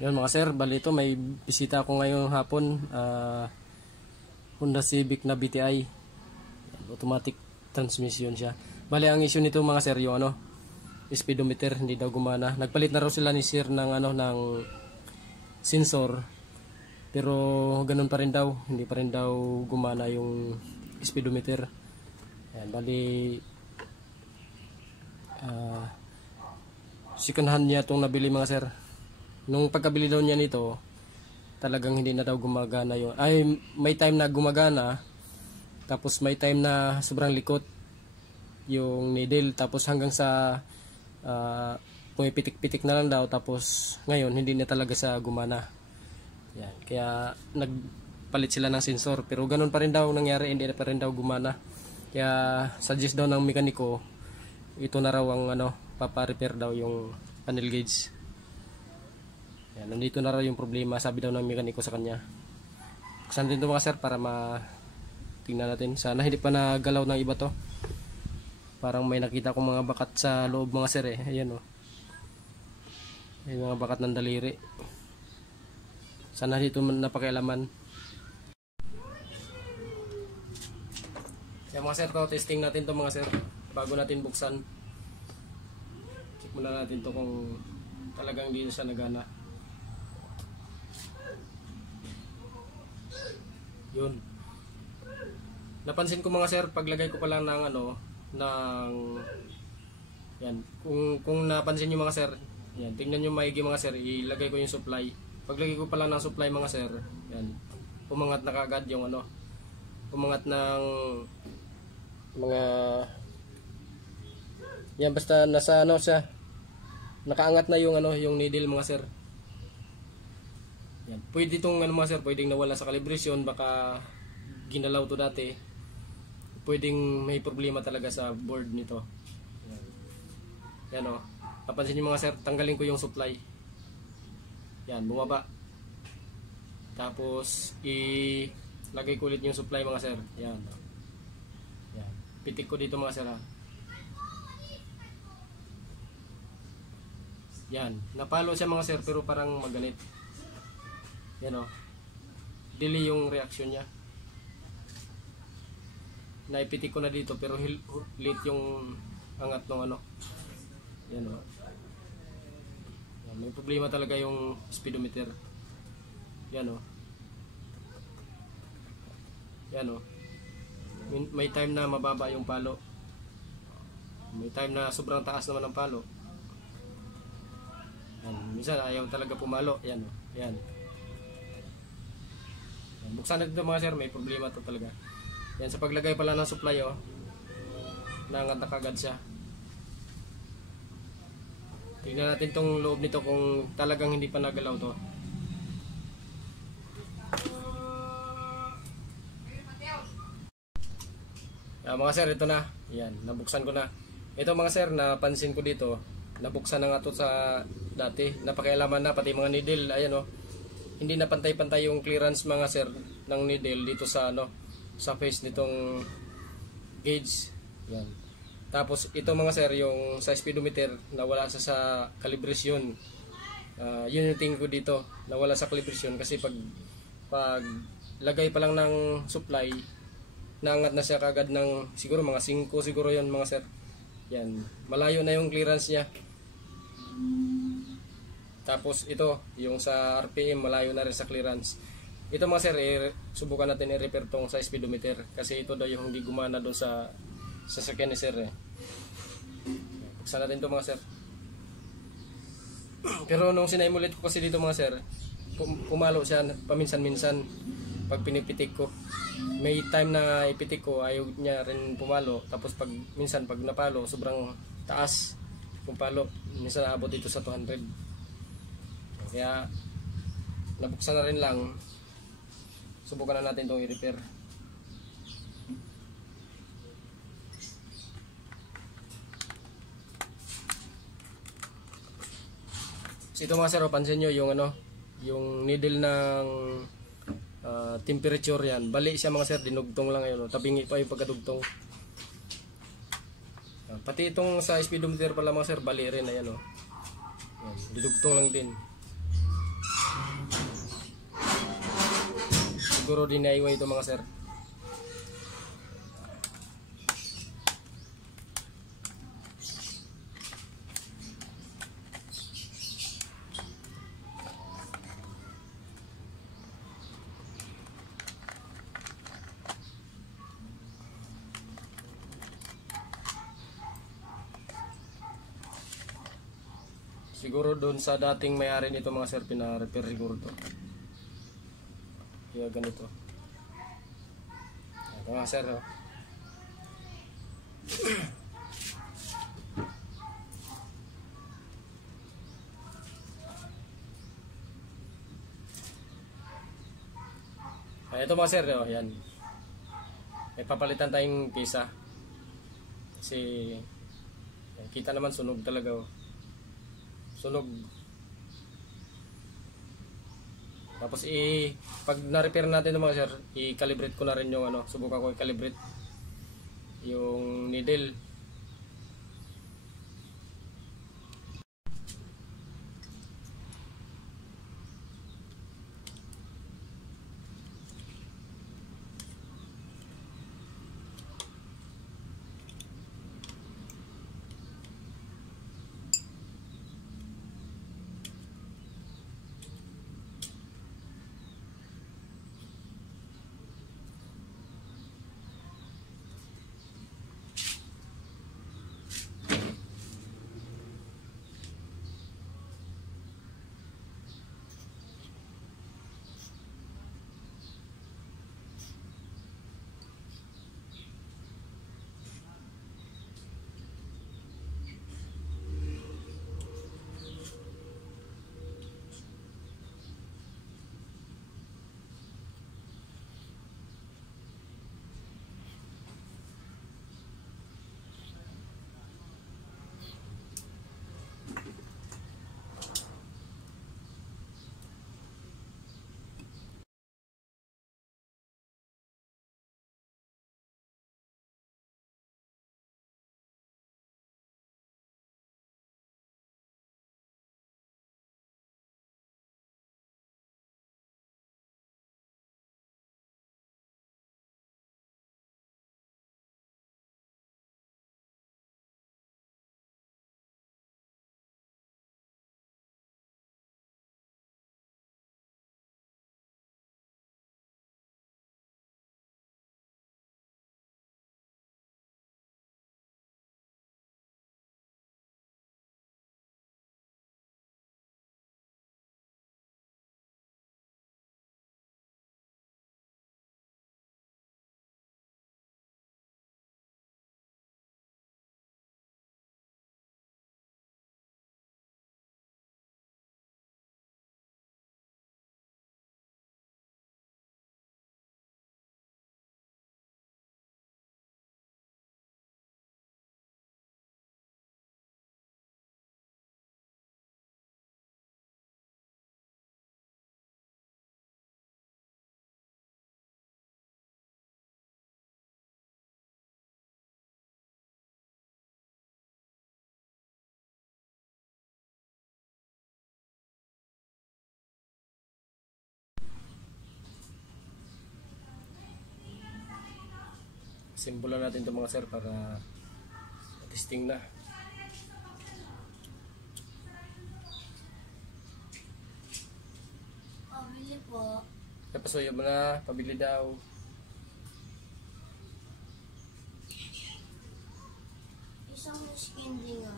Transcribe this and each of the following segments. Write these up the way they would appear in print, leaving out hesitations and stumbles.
Yun mga sir, bali ito may bisita ako ngayong hapon, Honda Civic na BTI, automatic transmission siya. Bali ang issue nito mga sir, yung speedometer hindi daw gumana. Nagpalit na raw sila ni sir ng ng sensor, pero ganun pa rin daw, hindi pa rin daw gumana yung speedometer. Ayan, bali second hand niya itong nabili mga sir. Nung pagkabili daw niya nito, talagang hindi na daw gumagana yun. Ay, may time na gumagana, tapos may time na sobrang likot yung needle, tapos hanggang sa pumipitik-pitik na lang daw, tapos ngayon hindi na talaga sa gumana. Yan, kaya nagpalit sila ng sensor, pero ganun pa rin daw nangyari, hindi na pa rin daw gumana. Kaya suggest daw ng mekaniko, ito na raw ang papa-repair daw yung panel gauge. Yan, nandito na raw yung problema, sabi daw ng mekaniko sa kanya. Buksan din ito mga sir para tingnan natin. Sana hindi pa nagalaw ng iba to. Parang may nakita kong mga bakat sa loob mga sir eh. Ayan o. May mga bakat ng daliri. Sana dito napakialaman. Yan mga sir, to testing natin to mga sir. Bago natin buksan, check muna natin to kung talagang hindi siya nagana. Yun. Napansin ko mga sir, paglagay ko pa lang ng yan. Kung napansin niyo mga sir, yan, tingnan niyo maigi mga sir, ilagay ko yung supply. Paglagay ko pa lang ng supply mga sir, yan. Umangat na kaagad yung umangat ng mga yan, basta nasa siya. Nakaangat na yung yung needle mga sir. Yan. Pwede itong mga sir, pwedeng nawala sa calibration, baka ginalaw to dati. Pwedeng may problema talaga sa board nito. Yan. Yan Papansin niyo mga sir, tanggalin ko yung supply. Yan, bumaba. Tapos ilagay ko ulit yung supply mga sir. Yan. Yan. Pitik ko dito mga sir. Yan, napalo siya mga sir, pero parang magalit. Yan delay yung reaction niya. Naipitik ko na dito, pero late yung angat ng Yan Yan, may problema talaga yung speedometer. Yan Yan may time na mababa yung palo. May time na sobrang taas naman ang palo. Yan, minsan ayaw talaga pumalo. Yan Yan. Buksan natin ito mga sir, may problema to talaga. Yan, sa paglagay pala ng supply nangat na kagad siya. Tingnan natin tong loob nito kung talagang hindi pa nagalaw to. Mga sir, ito na. Yan, nabuksan ko na. Ito mga sir, napansin ko dito, nabuksan na nga to sa dati. Napakialaman na pati mga needle. Ayan hindi na pantay-pantay yung clearance mga sir ng needle dito sa sa face nitong gauge. Yan. Tapos ito mga sir, yung sa speedometer nawala sa calibration. Yun yung tingin ko dito, nawala sa calibration kasi pag lagay pa lang ng supply, naangat na siya kagad ng siguro mga 5 siguro yon mga sir. Yan, malayo na yung clearance niya. Tapos ito, yung sa RPM malayo na rin sa clearance. Ito mga sir, subukan natin i-repair tong sa speedometer kasi ito daw yung hindi gumana doon sa sasakyan ni sir Buksan natin ito mga sir. Pero nung sinaimulit ko kasi dito mga sir, pumalo siya paminsan-minsan pag pinipitik ko. May time na ipitik ko, ayaw niya rin pumalo. Tapos minsan pag napalo, sobrang taas yung palo. Minsan naabot dito sa 200. Kaya nabuksan na rin lang. Subukan na natin itong i-repair. So ito mga sir, pansin nyo yung yung needle ng temperature yan. Bali siya mga sir, dinugtong lang yun. Tabingi pa yung pagkadugtong. Pati itong sa speedometer pala mga sir, bali rin. Ayan Yan, didugtong lang din. siguro DIY ito mga sir. Siguro doon sa dating may-ari nito mga sir, pina-repair siguro to. Kaya ganito. Ito mga sir, oh. Ito mga sir, oh, yan. May papalitan tayong pisa. Kasi kita naman sunog talaga, oh. Sunog. Tapos pag na-repair natin ng mga sir, i-calibrate ko na rin yung ano, subukan ko i-calibrate yung needle. Simbolan natin ito mga sir para testing na. Pabili po. Kapasuyo mo na, pabili daw. Isang skin din nga.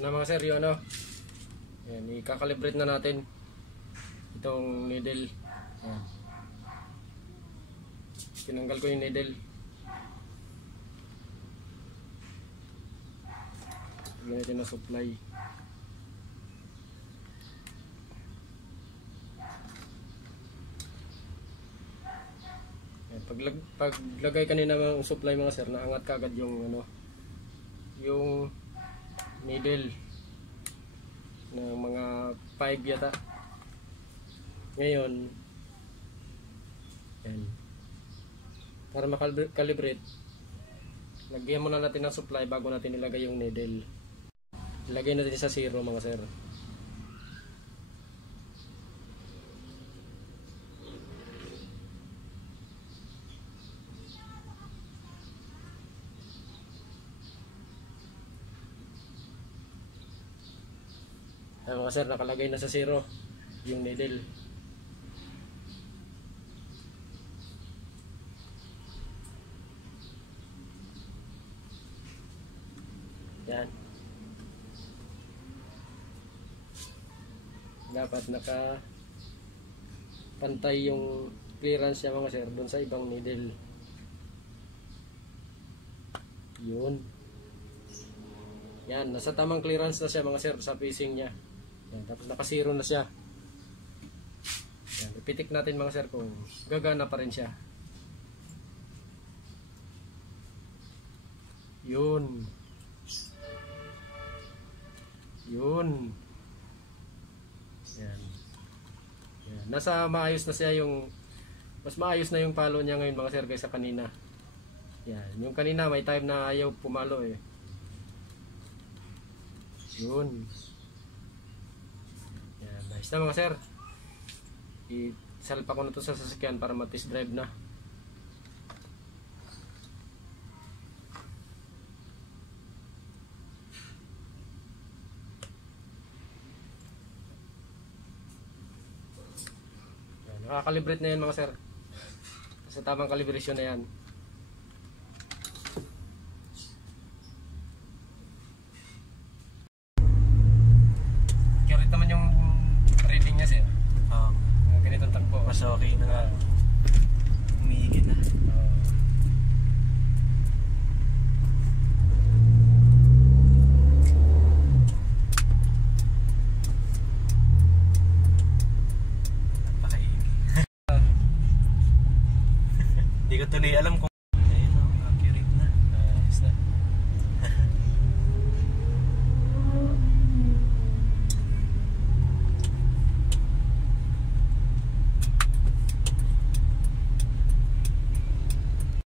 Ito na mga sir, yung ano. Ayan, i-calibrate na natin itong needle. Ayan. Tinanggal ko yung needle. Lagyan natin na supply. Ayan, paglagay kanina ng supply mga sir, naangat kagad yung ano, yung needle ng mga 5 yata. Ngayon, yan, para makalibrate, lagyan muna natin ng supply bago natin ilagay yung needle. Ilagay natin sa 0 mga sir. Ayan mga sir, nakalagay na sa 0 yung needle. Yan. Dapat naka pantay yung clearance niya mga sir doon sa ibang needle. Yun. Yan, nasa tamang clearance na siya mga sir sa facing niya. Yan, tapos naka 0 na siya. Yan, ipitik natin mga sir kung gagana pa rin siya. Yun. Yun. Yan. Yan. Nasa maayos na siya yung, mas maayos na yung palo niya ngayon mga sir kaysa kanina. Yan. Yung kanina may time na ayaw pumalo eh. Yun. Yan. Nice na mga sir. I-salpa ko na to sa sasakyan para matest drive na. Nakakalibrate na yan mga sir. Sa tamang kalibration na yan. Accurate naman yung reading niya sir. Ganitong takbo. Mas okay na nga. Umihigit na. Hindi ko tuloy alam kung